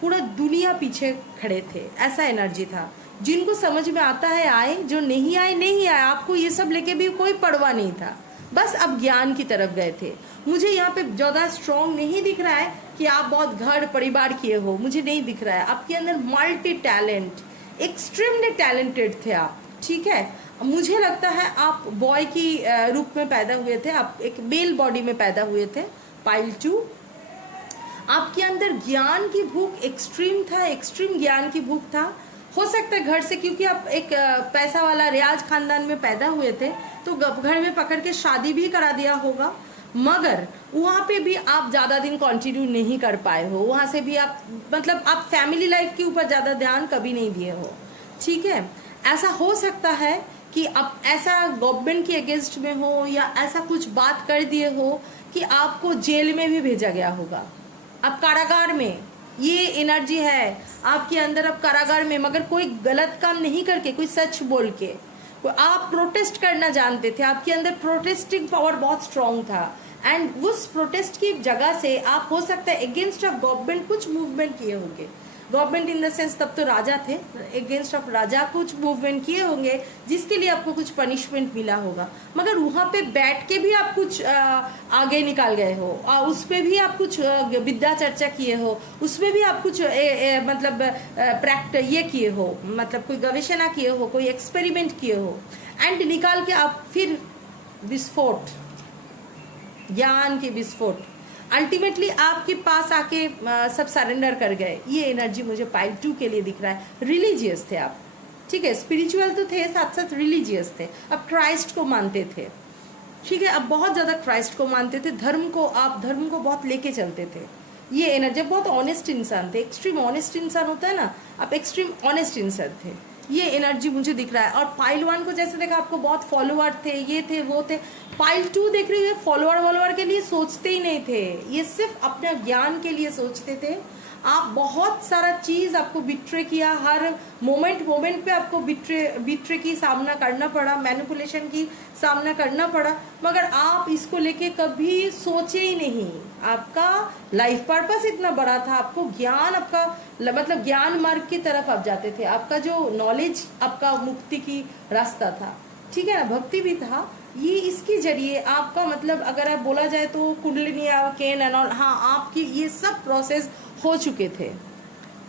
पूरा दुनिया पीछे खड़े थे, ऐसा एनर्जी था। जिनको समझ में आता है आए, जो नहीं आए नहीं आए, आपको ये सब लेके भी कोई परवाह नहीं था, बस अब ज्ञान की तरफ गए थे। मुझे यहाँ पे ज़्यादा स्ट्रॉन्ग नहीं दिख रहा है कि आप बहुत घर परिवार किए हो, मुझे नहीं दिख रहा है। आपके अंदर मल्टी टैलेंट, एक्सट्रीमली टैलेंटेड थे आप। ठीक है, मुझे लगता है आप बॉय की रूप में पैदा हुए थे, आप एक मेल बॉडी में पैदा हुए थे, पाइल 2। आपके अंदर ज्ञान की भूख एक्सट्रीम था, एक्सट्रीम ज्ञान की भूख था। हो सकता है घर से, क्योंकि आप एक पैसा वाला रियाज खानदान में पैदा हुए थे, तो घर में पकड़ के शादी भी करा दिया होगा, मगर वहाँ पे भी आप ज़्यादा दिन कंटिन्यू नहीं कर पाए हो। वहाँ से भी आप मतलब आप फैमिली लाइफ के ऊपर ज़्यादा ध्यान कभी नहीं दिए हो। ठीक है, ऐसा हो सकता है कि आप ऐसा गवर्नमेंट के अगेंस्ट में हो या ऐसा कुछ बात कर दिए हो कि आपको जेल में भी भेजा गया होगा, आप कारागार में, ये एनर्जी है आपके अंदर, आप कारागार में, मगर कोई गलत काम नहीं करके, कोई सच बोल के, आप प्रोटेस्ट करना जानते थे, आपके अंदर प्रोटेस्टिंग पावर बहुत स्ट्रांग था। एंड उस प्रोटेस्ट की जगह से आप हो सकता है अगेंस्ट ऑफ गवर्नमेंट कुछ मूवमेंट किए होंगे। गवर्नमेंट इन द सेंस तब तो राजा थे, अगेंस्ट ऑफ राजा कुछ मूवमेंट किए होंगे, जिसके लिए आपको कुछ पनिशमेंट मिला होगा। मगर वहाँ पे बैठ के भी आप कुछ आगे निकाल गए हो, उस पर भी आप कुछ विद्या चर्चा किए हो, उसमें भी आप कुछ मतलब ये किए हो, मतलब कोई गवेषणा किए हो, कोई एक्सपेरिमेंट किए हो, एंड निकाल के आप फिर विस्फोट, ज्ञान के विस्फोट, अल्टीमेटली आपके पास आके सब सरेंडर कर गए। ये एनर्जी मुझे पाइल 2 के लिए दिख रहा है। रिलीजियस थे आप, ठीक है, स्पिरिचुअल तो थे, साथ साथ रिलीजियस थे, अब क्राइस्ट को मानते थे। ठीक है, अब बहुत ज़्यादा क्राइस्ट को मानते थे, धर्म को, आप धर्म को बहुत लेके चलते थे। ये एनर्जी, बहुत ऑनेस्ट इंसान थे, एक्सट्रीम ऑनेस्ट इंसान होता है ना, आप एक्सट्रीम ऑनेस्ट इंसान थे। ये एनर्जी मुझे दिख रहा है। और पाइल 1 को जैसे देखा, आपको बहुत फॉलोअर थे, ये थे वो थे। पाइल 2 देख रही है, फॉलोअर के लिए सोचते ही नहीं थे, ये सिर्फ अपने ज्ञान के लिए सोचते थे। आप बहुत सारा चीज़ आपको बिट्रे किया, हर मोमेंट पे आपको बिट्रे की सामना करना पड़ा, मैनिपुलेशन की सामना करना पड़ा, मगर आप इसको लेके कभी सोचे ही नहीं। आपका लाइफ पर्पस इतना बड़ा था, आपको ज्ञान, आपका मतलब ज्ञान मार्ग की तरफ आप जाते थे, आपका जो नॉलेज आपका मुक्ति की रास्ता था। ठीक है ना, भक्ति भी था। ये इसके जरिए आपका मतलब अगर आप बोला जाए तो कुंडलिनी केन एंड ऑल, हाँ, आपकी ये सब प्रोसेस हो चुके थे।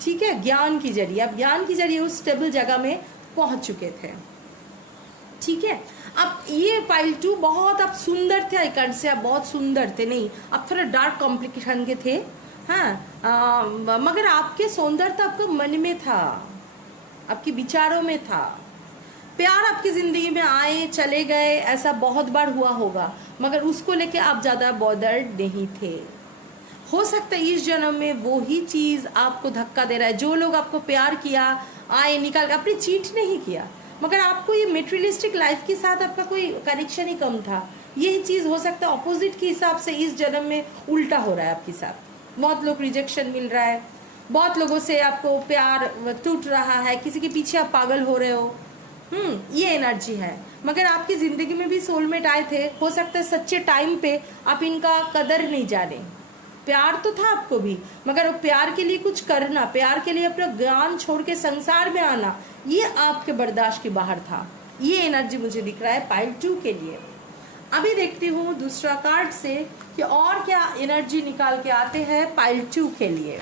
ठीक है, ज्ञान की जरिए, आप ज्ञान की जरिए उस स्टेबल जगह में पहुंच चुके थे। ठीक है, अब ये पाइल 2 बहुत आप सुंदर थे, आइकन से आप बहुत सुंदर थे, नहीं आप थोड़ा डार्क कॉम्प्लिकेशन के थे। हाँ, मगर आपके सौंदर्यता आपके मन में था, आपके विचारों में था। प्यार आपकी जिंदगी में आए चले गए, ऐसा बहुत बार हुआ होगा, मगर उसको लेके आप ज़्यादा बॉदर्ड नहीं थे। हो सकता है इस जन्म में वो ही चीज़ आपको धक्का दे रहा है। जो लोग आपको प्यार किया, आए निकाल, आपने चीट नहीं किया, मगर आपको ये मेटेरियलिस्टिक लाइफ के साथ आपका कोई कनेक्शन ही कम था। यही चीज़ हो सकता है ऑपोजिट के हिसाब से इस जन्म में उल्टा हो रहा है आपके साथ। बहुत लोग रिजेक्शन मिल रहा है, बहुत लोगों से आपको प्यार टूट रहा है, किसी के पीछे आप पागल हो रहे हो। ये एनर्जी है। मगर आपकी ज़िंदगी में भी सोलमेट आए थे, हो सकता है सच्चे टाइम पे आप इनका कदर नहीं जाने। प्यार तो था आपको भी, मगर प्यार के लिए कुछ करना, प्यार के लिए अपना ज्ञान छोड़ के संसार में आना, ये आपके बर्दाश्त के बाहर था। ये एनर्जी मुझे दिख रहा है पाइल 2 के लिए। अभी देखती हूँ दूसरा कार्ड से कि और क्या एनर्जी निकाल के आते हैं पाइल 2 के लिए।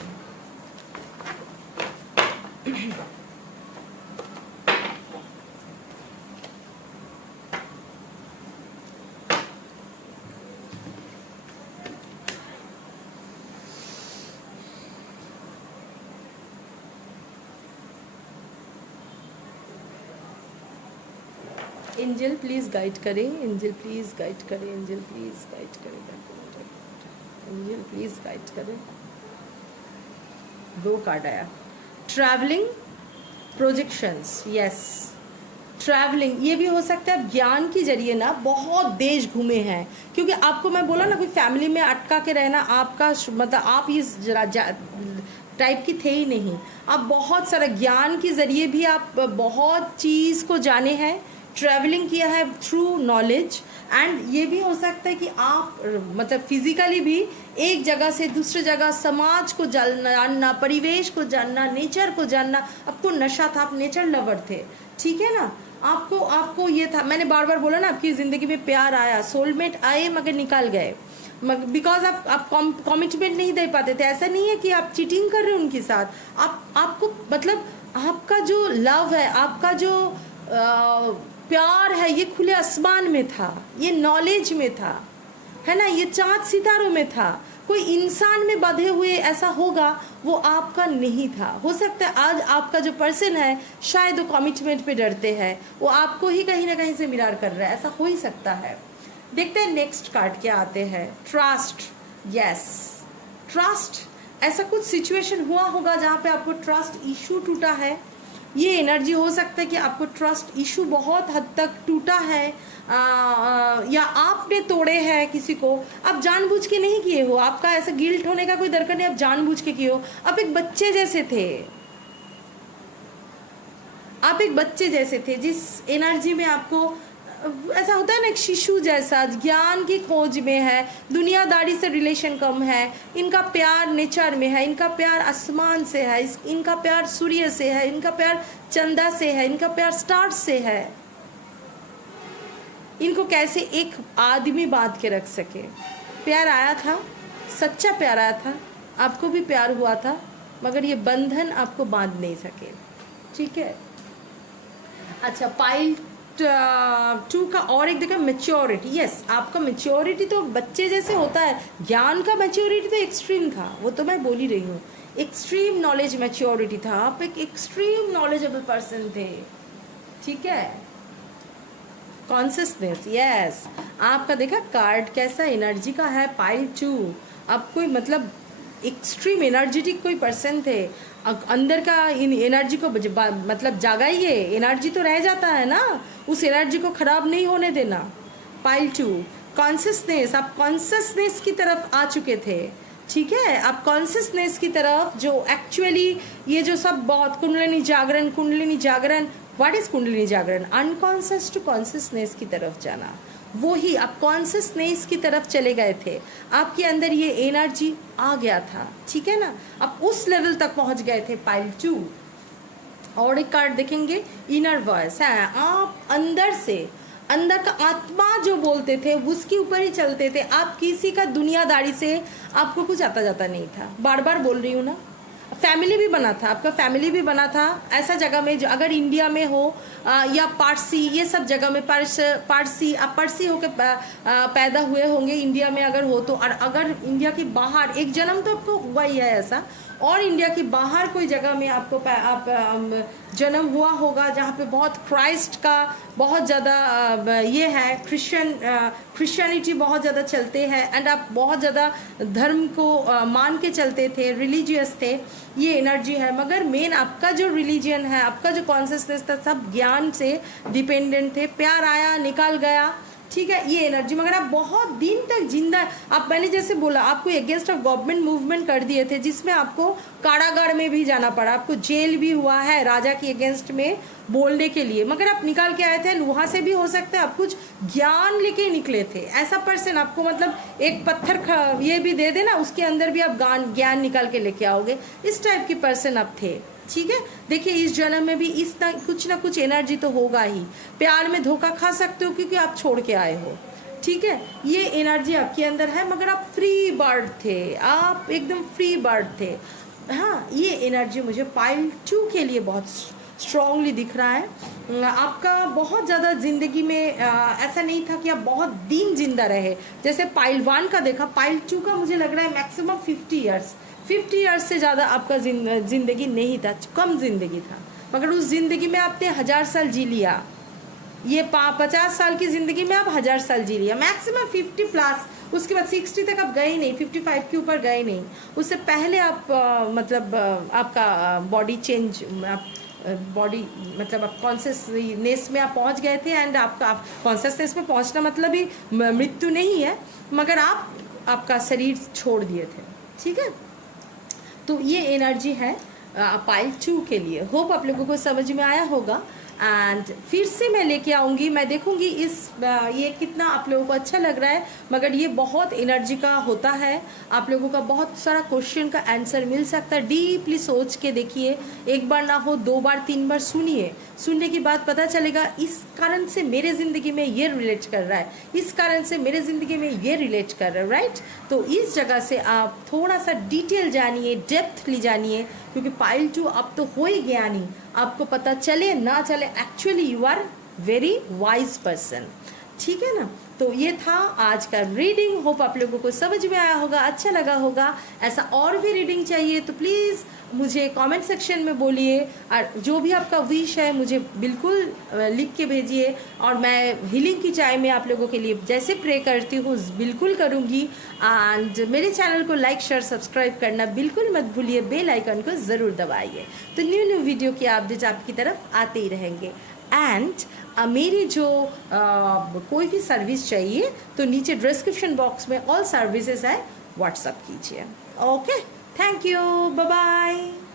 एंजल प्लीज गाइड करें, एंजल प्लीज गाइड करें, एंजल प्लीज गाइड करें। एंजल प्लीज गाइड करें। 2 कार्ड आया, ट्रैवलिंग, प्रोजेक्शंस, यस ट्रैवलिंग, ये भी हो सकता है आप ज्ञान के जरिए ना बहुत देश घूमे हैं, क्योंकि आपको मैं बोला ना कोई फैमिली में अटका के रहना आपका मतलब आप इस टाइप की थे ही नहीं, आप बहुत सारा ज्ञान के जरिए भी आप बहुत चीज़ को जाने हैं, ट्रैवलिंग किया है थ्रू नॉलेज। एंड ये भी हो सकता है कि आप मतलब फिजिकली भी एक जगह से दूसरी जगह समाज को जानना, परिवेश को जानना, नेचर को जानना। आपको नशा था, आप नेचर लवर थे, ठीक है ना। आपको ये था, मैंने बार बार बोला ना आपकी ज़िंदगी में प्यार आया, सोलमेट आए मगर निकाल गए, बिकॉज आप कमिटमेंट नहीं दे पाते थे। ऐसा नहीं है कि आप चीटिंग कर रहे हो उनके साथ, आपको मतलब आपका जो लव है, आपका जो प्यार है, ये खुले आसमान में था, ये नॉलेज में था, है ना, ये चाँद सितारों में था। कोई इंसान में बंधे हुए ऐसा होगा वो आपका नहीं था। हो सकता है आज आपका जो पर्सन है शायद वो कमिटमेंट पे डरते हैं, वो आपको ही कहीं ना कहीं से मिरार कर रहा है, ऐसा हो ही सकता है। देखते हैं नेक्स्ट कार्ड क्या आते हैं। ट्रस्ट, यस ट्रस्ट, ऐसा कुछ सिचुएशन हुआ होगा जहाँ पे आपको ट्रस्ट इशू टूटा है। ये एनर्जी हो सकता है कि आपको ट्रस्ट इशू बहुत हद तक टूटा है, या आपने तोड़े हैं किसी को, आप जानबूझ के नहीं किए हो, आपका ऐसा गिल्ट होने का कोई दरकार नहीं, आप जानबूझ के किए हो। आप एक बच्चे जैसे थे, आप एक बच्चे जैसे थे जिस एनर्जी में आपको ऐसा होता है ना, एक शिशु जैसा ज्ञान की खोज में है, दुनियादारी से रिलेशन कम है, इनका प्यार नेचर में है, इनका प्यार आसमान से है, इनका प्यार सूर्य से है, इनका प्यार चंदा से है, इनका प्यार स्टार से है। इनको कैसे एक आदमी बांध के रख सके। प्यार आया था, सच्चा प्यार आया था, आपको भी प्यार हुआ था, मगर ये बंधन आपको बांध नहीं सके, ठीक है। अच्छा, पाइल 2 का और एक देखा मेच्योरिटी, यस आपका मेच्योरिटी तो बच्चे जैसे होता है, ज्ञान का मेच्योरिटी तो एक्सट्रीम था, वो तो मैं बोल ही रही हूँ, एक्सट्रीम नॉलेज मेच्योरिटी था, आप एक एक्सट्रीम नॉलेजेबल पर्सन थे, ठीक है। कॉन्सियसनेस, यस आपका देखा कार्ड कैसा एनर्जी का है, पाइल 2, आप कोई मतलब एक्सट्रीम एनर्जेटिक कोई पर्सन थे, अंदर का इन एनर्जी को मतलब जागाइए, एनर्जी तो रह जाता है ना, उस एनर्जी को खराब नहीं होने देना। पाइल 2 कॉन्सियसनेस, आप कॉन्सियसनेस की तरफ आ चुके थे, ठीक है, आप कॉन्सियसनेस की तरफ जो एक्चुअली ये जो सब बहुत कुंडलिनी जागरण, व्हाट इज कुंडलिनी जागरण, अनकॉन्शियस टू कॉन्सियसनेस की तरफ जाना, वो ही आप कॉन्सियसनेस की तरफ चले गए थे, आपके अंदर ये एनर्जी आ गया था, ठीक है ना, आप उस लेवल तक पहुंच गए थे। पाइल 2 और एक कार्ड देखेंगे, इनर वॉइस है, आप अंदर से, अंदर का आत्मा जो बोलते थे उसके ऊपर ही चलते थे, आप किसी का दुनियादारी से आपको कुछ आता जाता नहीं था। बार बार बोल रही हूँ ना, फैमिली भी बना था, आपका फैमिली भी बना था ऐसा जगह में जो अगर इंडिया में हो या पारसी, ये सब जगह में पारसी, आप पारसी होकर पैदा हुए होंगे इंडिया में अगर हो तो, और अगर इंडिया के बाहर एक जन्म तो आपको हुआ ही है ऐसा, और इंडिया के बाहर कोई जगह में आपको जन्म हुआ होगा जहाँ पे बहुत क्राइस्ट का बहुत ज़्यादा ये है, क्रिश्चियनिटी बहुत ज़्यादा चलते हैं, एंड आप बहुत ज़्यादा धर्म को मान के चलते थे, रिलीजियस थे, ये एनर्जी है। मगर मेन आपका जो रिलीजियन है, आपका जो कॉन्शियसनेस था, सब ज्ञान से डिपेंडेंट थे। प्यार आया निकाल गया, ठीक है, ये एनर्जी, मगर आप बहुत दिन तक जिंदा, आप मैंने जैसे बोला आपको अगेंस्ट ऑफ गवर्नमेंट मूवमेंट कर दिए थे जिसमें आपको कारागार में भी जाना पड़ा, आपको जेल भी हुआ है राजा की अगेंस्ट में बोलने के लिए, मगर आप निकाल के आए थे। वहाँ से भी हो सकता है आप कुछ ज्ञान लेके निकले थे, ऐसा पर्सन आपको मतलब एक पत्थर ये भी दे देना, उसके अंदर भी आप ज्ञान निकाल के लेके आओगे, इस टाइप की पर्सन आप थे, ठीक है। देखिए इस जन्म में भी इस कुछ ना कुछ एनर्जी तो होगा ही, प्यार में धोखा खा सकते हो क्योंकि आप छोड़ के आए हो, ठीक है, ये एनर्जी आपके अंदर है, मगर आप फ्री बर्ड थे, आप एकदम फ्री बर्ड थे। हाँ, ये एनर्जी मुझे पाइल 2 के लिए बहुत स्ट्रांगली दिख रहा है। आपका बहुत ज़्यादा ज़िंदगी में ऐसा नहीं था कि आप बहुत दिन जिंदा रहे, जैसे पाइल 1 का देखा, पाइल 2 का मुझे लग रहा है मैक्सिमम 50 ईयर्स से ज़्यादा आपका ज़िंदगी नहीं था, कम ज़िंदगी था, मगर उस ज़िंदगी में आपने 1000 साल जी लिया, ये 50 साल की ज़िंदगी में आप 1000 साल जी लिया, मैक्सिमम 50+ उसके बाद 60 तक आप गए नहीं, 55 के ऊपर गए नहीं, उससे पहले आप आपका बॉडी चेंज, आप बॉडी मतलब आप कॉन्शियसनेस में आप पहुंच गए थे, एंड आपका कॉन्शियसनेस में पहुंचना मतलब ही मृत्यु नहीं है, मगर आपका शरीर छोड़ दिए थे, ठीक है। तो ये एनर्जी है पाइल 2 के लिए। होप आप लोगों को समझ में आया होगा, एंड फिर से मैं लेके आऊँगी, मैं देखूँगी ये कितना आप लोगों को अच्छा लग रहा है, मगर ये बहुत एनर्जी का होता है, आप लोगों का बहुत सारा क्वेश्चन का आंसर मिल सकता है। डीपली सोच के देखिए, एक बार ना हो 2 बार 3 बार सुनिए, सुनने के बाद पता चलेगा इस कारण से मेरे ज़िंदगी में ये रिलेट कर रहा है, इस कारण से मेरे ज़िंदगी में ये रिलेट कर रहा है, राइट। तो इस जगह से आप थोड़ा सा डिटेल जानिए, डेप्थली जानिए, क्योंकि पाइल 2 अब तो हो ही ज्ञानी, आपको पता चले ना चले, actually you are very wise person, ठीक है ना। तो ये था आज का रीडिंग। होप आप लोगों को समझ में आया होगा, अच्छा लगा होगा। ऐसा और भी रीडिंग चाहिए तो प्लीज़ मुझे कमेंट सेक्शन में बोलिए, और जो भी आपका विश है मुझे बिल्कुल लिख के भेजिए, और मैं हीलिंग की चाय में आप लोगों के लिए जैसे प्रे करती हूँ बिल्कुल करूँगी। एंड मेरे चैनल को लाइक शेयर सब्सक्राइब करना बिल्कुल मत भूलिए, बेल आइकन को ज़रूर दबाइए, तो न्यू वीडियो के अपडेट आपकी तरफ आते ही रहेंगे। एंड मेरी जो कोई भी सर्विस चाहिए तो नीचे डिस्क्रिप्शन बॉक्स में ऑल सर्विसेज है, व्हाट्सअप कीजिए। Okay, thank you, bye bye.